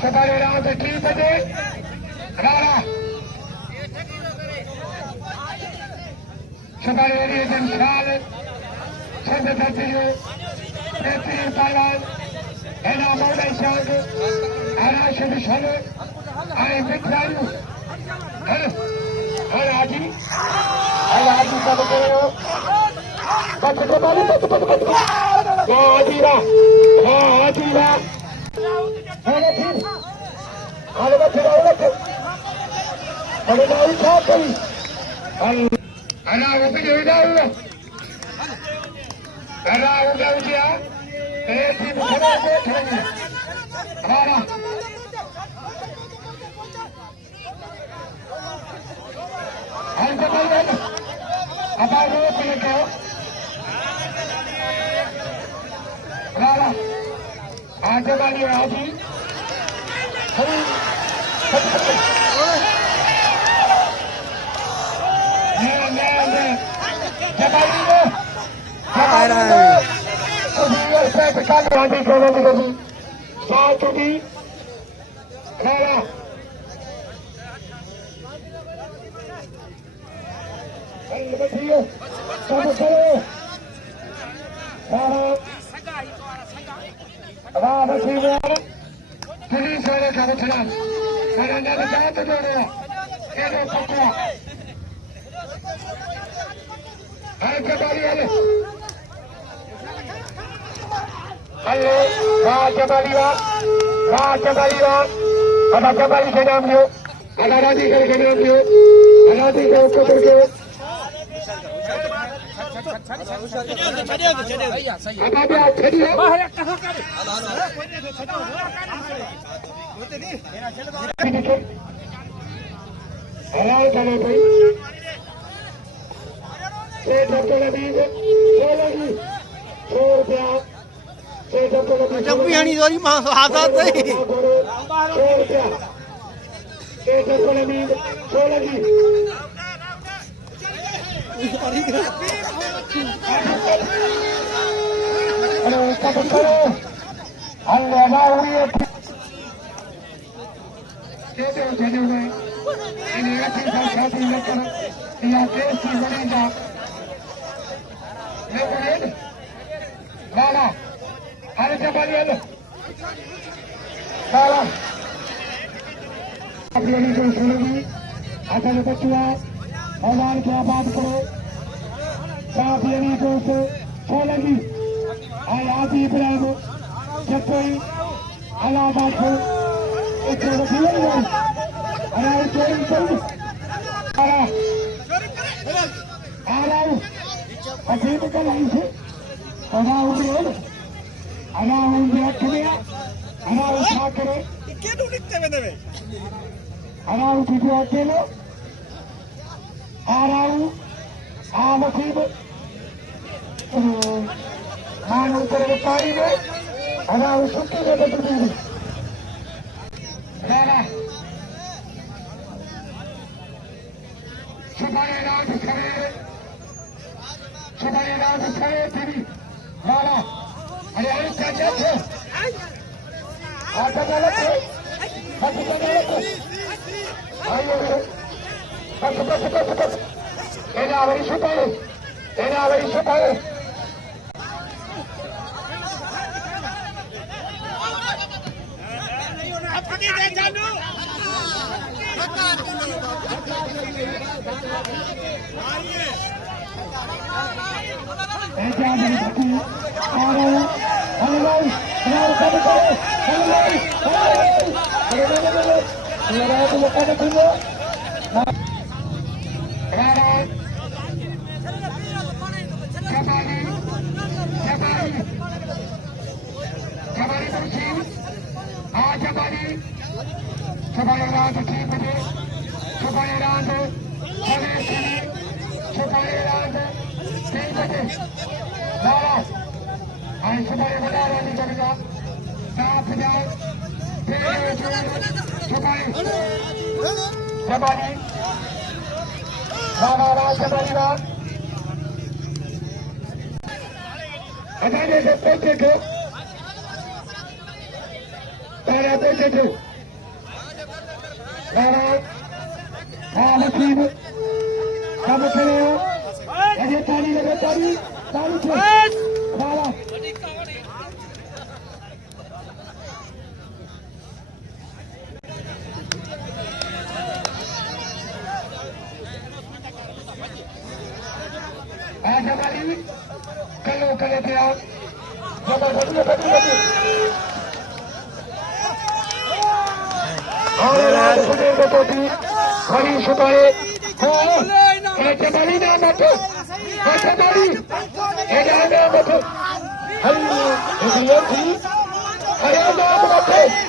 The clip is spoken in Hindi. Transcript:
सवारे रात 3 बजे राणा सवारे रिएजन शाल संत दर्जियो बेहतरीन पहलवान एना मौला शाह आना शबिशन आए मित्रायु हर आजी सब करो बच आजीरा आजीरा अरे बच्चे अरे नहीं छाप गई अना वो भी नहीं डालूंगा अना वो क्या किया तेरी मुखरा से खेलेंगे हमारा हम तो बोल रहे अब आप लोग को लेके हो हमारा आज वाली आजी पुलिस वाले का उठना करना जात दो रहा ये पकड़ा हर कबाड़ी वाले हेलो राजबाड़ीवा अब कबाड़ी के नाम लो अनाराधी के नाम लो अनाराधी के ऊपर के अब आप छड़िए बाहर कहां करे हलाल करे भाई से डॉक्टर अबीब 100 रुपया से डॉक्टर अबीब जब भी हनी दोरी मां आजाद है 100 रुपया से डॉक्टर अबीब 16 अरे करो अल्लाह हुई कहते हो चले हुए इन्हें ऐसी शादी न करो या देश की बनेगा लेकिन बाला हर जबाली लो बाला अपनी को सुनेगी असल बचुआ भगवान की आबाद करो साफियनी को सोलगी आज इब्राहिम जब कोई अलाहाबाद को एक अजीब का लाइन से उठा करे अकेले आ नसीब मान उतर पानी में सुखी में बदली सुबह तेरी वाला अरे हाँ लक्ष्मी सब खेले हो अजय ताली लगे ताली ताली से बाला जमाली कलो करे थे आप जबरदस्ती और सुधीर को टोपी खड़ी सुताए हो जमाली ना मत जमाली ना मत हरी हरी हरी ना मत